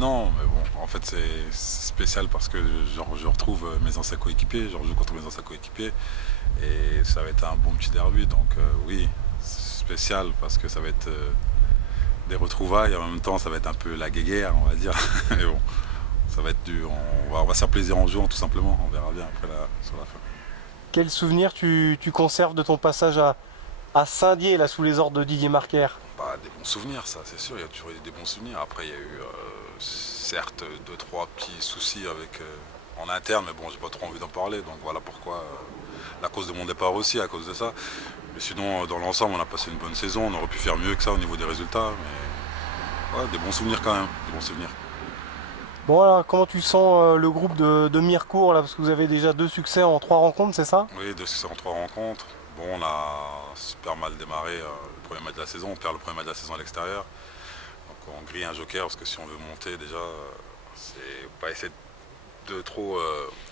non, mais bon, en fait c'est spécial parce que genre, je retrouve mes anciens coéquipiers, genre, je joue contre mes anciens coéquipiers et ça va être un bon petit derby, donc oui, c'est spécial parce que ça va être des retrouvailles, en même temps ça va être un peu la guéguerre, on va dire, mais bon, ça va être on va se faire plaisir en jouant tout simplement, on verra bien après sur la fin. Quel souvenir tu conserves de ton passage à Saint-Dié, là, sous les ordres de Didier Marquer? Bah, des bons souvenirs, ça c'est sûr, il y a toujours eu des bons souvenirs. Après, il y a eu certes deux, trois petits soucis avec, en interne, mais bon, j'ai pas trop envie d'en parler, donc voilà pourquoi, la cause de mon départ aussi, à cause de ça. Mais sinon, dans l'ensemble, on a passé une bonne saison, on aurait pu faire mieux que ça au niveau des résultats, mais ouais, des bons souvenirs quand même, des bons souvenirs. Bon, alors, comment tu sens le groupe de Mirecourt, là, parce que vous avez déjà 2 succès en 3 rencontres, c'est ça? Oui, 2 succès en 3 rencontres. Bon, on a super mal démarré le premier match de la saison, on perd le premier match de la saison à l'extérieur. Donc on grille un joker parce que si on veut monter déjà, c'est pas essayer de trop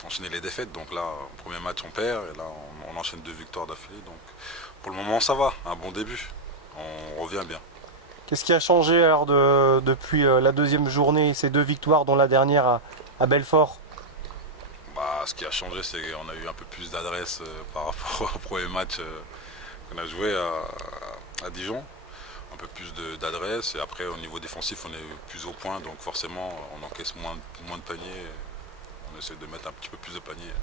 enchaîner les défaites. Donc là, au premier match on perd et là on enchaîne 2 victoires d'affilée. Donc pour le moment ça va, un bon début. On revient bien. Qu'est-ce qui a changé alors depuis la deuxième journée, ces 2 victoires, dont la dernière à Belfort? Bah, ce qui a changé c'est qu'on a eu un peu plus d'adresse par rapport au premier match qu'on a joué à Dijon. Un peu plus d'adresse et après au niveau défensif on est plus au point donc forcément on encaisse moins de paniers, on essaie de mettre un petit peu plus de paniers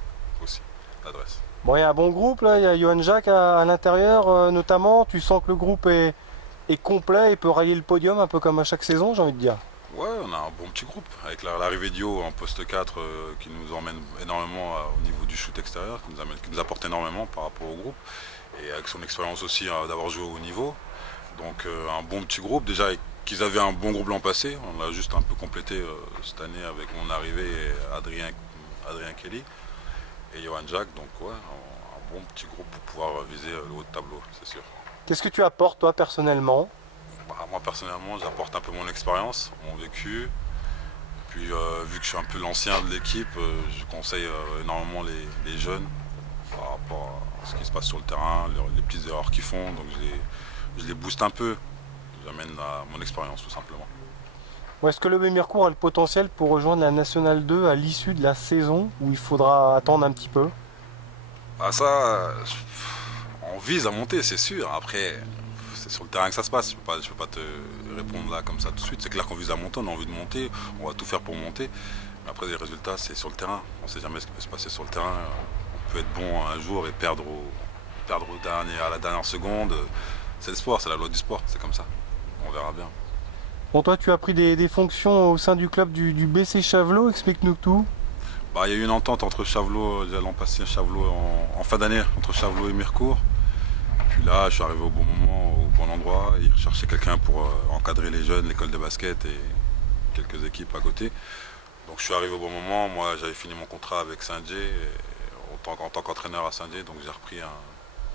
aussi d'adresse. Bon, il y a un bon groupe, là, il y a Johan Jacques à l'intérieur, notamment. Tu sens que le groupe est complet et peut railler le podium, un peu comme à chaque saison, j'ai envie de dire. Ouais, on a un bon petit groupe avec l'arrivée d'Io en poste 4 qui nous emmène énormément au niveau du shoot extérieur, qui nous apporte énormément par rapport au groupe et avec son expérience aussi d'avoir joué au haut niveau. Donc un bon petit groupe, déjà qu'ils avaient un bon groupe l'an passé, on l'a juste un peu complété cette année avec mon arrivée et Adrien Kelly et Johan Jack, donc ouais, un bon petit groupe pour pouvoir viser le haut de tableau, c'est sûr. Qu'est-ce que tu apportes, toi, personnellement? Bah, moi personnellement j'apporte un peu mon expérience, mon vécu, puis vu que je suis un peu l'ancien de l'équipe, je conseille énormément les jeunes par rapport à ce qui se passe sur le terrain, les petites erreurs qu'ils font, donc je les booste un peu. J'amène mon expérience tout simplement. Ou est-ce que le Mirecourt a le potentiel pour rejoindre la Nationale 2 à l'issue de la saison, où il faudra attendre un petit peu? Ah ça, on vise à monter, c'est sûr. Après, c'est sur le terrain que ça se passe. Je peux pas te répondre là comme ça tout de suite. C'est clair qu'on vise à monter, on a envie de monter, on va tout faire pour monter. Mais après, les résultats, c'est sur le terrain. On sait jamais ce qui peut se passer sur le terrain. On peut être bon un jour et perdre à la dernière seconde. C'est le sport, c'est la loi du sport, c'est comme ça. On verra bien. Bon, toi, tu as pris des fonctions au sein du club du BC Chavelot, explique-nous tout. Bah, il y a eu une entente entre Chavelot, l'an passé, Chavelot en fin d'année, entre Chavelot et Mirecourt. Puis là, je suis arrivé au bon moment, au bon endroit. Ils recherchaient quelqu'un pour encadrer les jeunes, l'école de basket et quelques équipes à côté. Donc je suis arrivé au bon moment. Moi, j'avais fini mon contrat avec Saint-Dié en tant qu'entraîneur à Saint-Dié. Donc je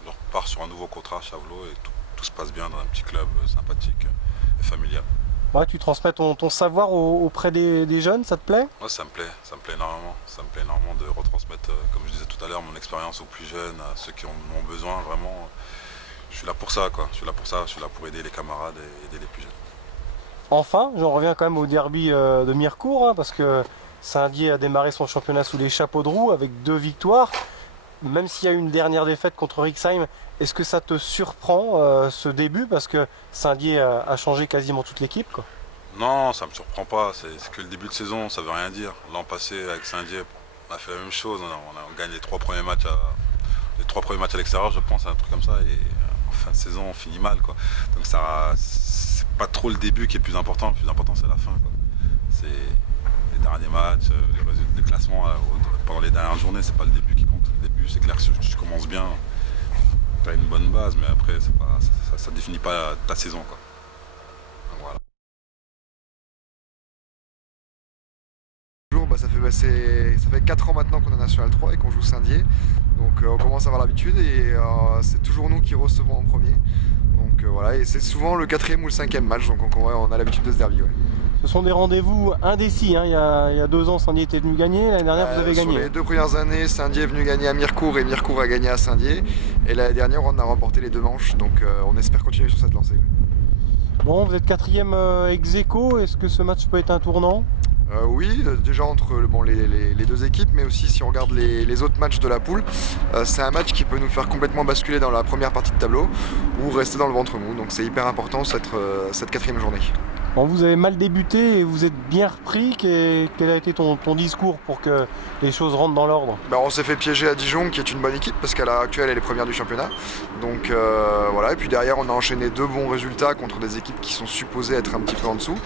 repars sur un nouveau contrat à Chavelot et tout se passe bien dans un petit club sympathique et familial. Ouais, tu transmets ton savoir auprès des jeunes, ça te plaît? Moi, ça me plaît énormément. Ça me plaît énormément de retransmettre, comme je disais tout à l'heure, mon expérience aux plus jeunes, à ceux qui en ont besoin vraiment. Je suis là pour ça, quoi. Je suis là pour ça, je suis là pour aider les camarades et aider les plus jeunes. Enfin, j'en reviens quand même au derby de Mirecourt, hein, parce que Saint-Dié a démarré son championnat sous les chapeaux de roue avec 2 victoires. Même s'il y a eu une dernière défaite contre Rixheim, est-ce que ça te surprend ce début? Parce que Saint-Dié a changé quasiment toute l'équipe, quoi. Non, ça me surprend pas. C'est que le début de saison, ça veut rien dire. L'an passé, avec Saint-Dié, on a fait la même chose. On gagne les 3 premiers matchs à l'extérieur, je pense, un truc comme ça. Et en fin de saison, on finit mal, quoi. Donc ça, c'est pas trop le début qui est le plus important. Le plus important, c'est la fin, quoi. C'est les derniers matchs, les résultats de classement pendant les dernières journées, c'est pas le début qui compte. Le début, c'est clair que si tu commences bien, tu as une bonne base, mais après, ça définit pas ta saison, quoi. Donc, voilà. Bah, ça fait 4 ans maintenant qu'on est National 3 et qu'on joue Saint-Dié. Donc on commence à avoir l'habitude et c'est toujours nous qui recevons en premier. Donc voilà, et c'est souvent le 4e ou le 5e match, donc on a l'habitude de ce derby. Ouais. Ce sont des rendez-vous indécis, hein. Il y a 2 ans, Saint-Dié était venu gagner, l'année dernière vous avez gagné. Sur les 2 premières années, Saint-Dié est venu gagner à Mirecourt et Mirecourt a gagné à Saint-Dié. Et l'année dernière, on a remporté les 2 manches, donc on espère continuer sur cette lancée. Bon, vous êtes 4e ex aequo, est-ce que ce match peut être un tournant? Oui, déjà entre les deux équipes, mais aussi si on regarde les autres matchs de la poule, c'est un match qui peut nous faire complètement basculer dans la première partie de tableau ou rester dans le ventre mou. Donc c'est hyper important cette quatrième journée. Bon, vous avez mal débuté et vous êtes bien repris. Quel a été ton discours pour que les choses rentrent dans l'ordre? On s'est fait piéger à Dijon, qui est une bonne équipe, parce qu'à l'heure actuelle, elle est première du championnat. Donc voilà, et puis derrière, on a enchaîné 2 bons résultats contre des équipes qui sont supposées être un petit peu en dessous.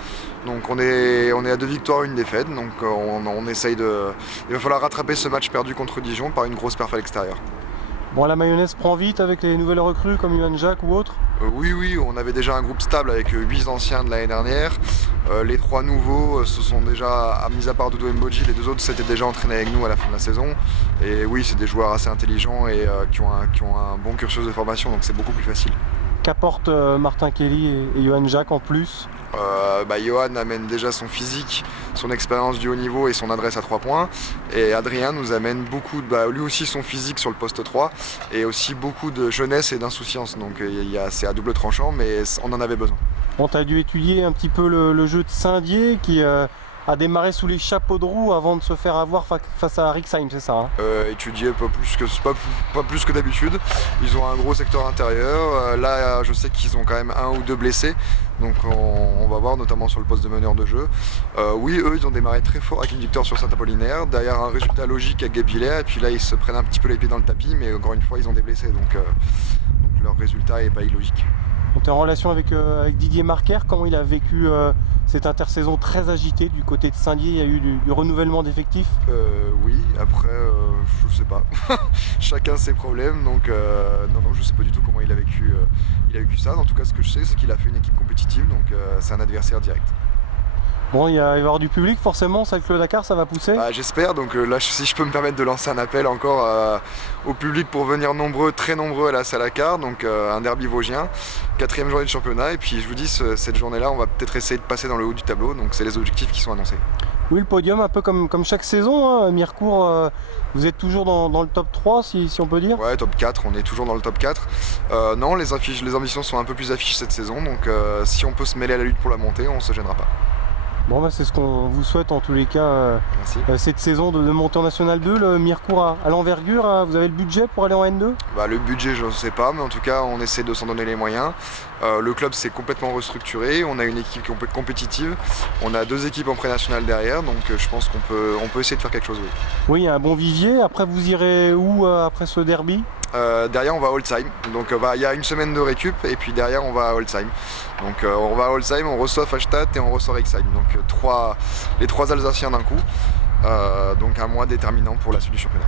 Donc on est à 2 victoires, 1 défaite. Donc on essaye de... Il va falloir rattraper ce match perdu contre Dijon par une grosse perf à l'extérieur. Bon, la mayonnaise prend vite avec les nouvelles recrues comme Yohan Jacques ou autres? Oui, on avait déjà un groupe stable avec 8 anciens de l'année dernière. Les 3 nouveaux se sont déjà, mis à part Doudou Mbodji, les 2 autres s'étaient déjà entraînés avec nous à la fin de la saison. Et oui, c'est des joueurs assez intelligents et qui ont un bon cursus de formation, donc c'est beaucoup plus facile. Qu'apportent Martin Kelly et Yohan Jacques en plus? Yohan amène déjà son physique, son expérience du haut niveau et son adresse à 3 points. Et Adrien nous amène beaucoup, lui aussi son physique sur le poste 3 et aussi beaucoup de jeunesse et d'insouciance. Donc c'est à double tranchant, mais on en avait besoin. On t'a dû étudier un petit peu le jeu de Saint-Dié qui a démarré sous les chapeaux de roue avant de se faire avoir face à Rixheim, c'est ça hein? Étudier pas plus que d'habitude. Ils ont un gros secteur intérieur. Là, je sais qu'ils ont quand même 1 ou 2 blessés. Donc on va voir, notamment sur le poste de meneur de jeu. Oui, eux, ils ont démarré très fort avec une victoire sur Saint-Apollinaire. Derrière un résultat logique à Guebwiller. Et puis là, ils se prennent un petit peu les pieds dans le tapis. Mais encore une fois, ils ont des blessés. Donc leur résultat n'est pas illogique. On est en relation avec Didier Marquer. Comment il a vécu cette intersaison très agitée du côté de Saint-Dié? Il y a eu du renouvellement d'effectifs? Oui, après, je sais pas. Chacun ses problèmes, donc non, je sais pas du tout comment il a vécu ça. En tout cas, ce que je sais, c'est qu'il a fait une équipe compétitive, donc c'est un adversaire direct. Bon, il va y avoir du public forcément, ça avec le Dakar, ça va pousser? J'espère, donc là si je peux me permettre de lancer un appel encore au public pour venir très nombreux à la salle Dakar, donc un derby vosgien, 4e journée de championnat, et puis je vous dis, cette journée-là, on va peut-être essayer de passer dans le haut du tableau, donc c'est les objectifs qui sont annoncés. Oui, le podium, un peu comme chaque saison, hein. Mirecourt, vous êtes toujours dans le top 3, si on peut dire? Ouais, top 4, on est toujours dans le top 4. Non, les ambitions sont un peu plus affichées cette saison, donc si on peut se mêler à la lutte pour la montée, on ne se gênera pas. Bon, c'est ce qu'on vous souhaite en tous les cas cette saison de monter en National 2. Le Mirecourt à l'envergure, hein. Vous avez le budget pour aller en N2? Le budget, je ne sais pas, mais en tout cas, on essaie de s'en donner les moyens. Le club s'est complètement restructuré, on a une équipe compétitive, on a 2 équipes en pré-national derrière, donc je pense qu'on peut essayer de faire quelque chose, oui. Oui, il y a un bon vivier. Après, vous irez où après ce derby? Derrière, on va à Holzheim. Donc il y a une semaine de récup et puis derrière, on va à Holzheim. Donc on va à Holzheim, on reçoit Fachstadt et on reçoit Rixheim. Donc les 3 Alsaciens d'un coup. Donc un mois déterminant pour la suite du championnat.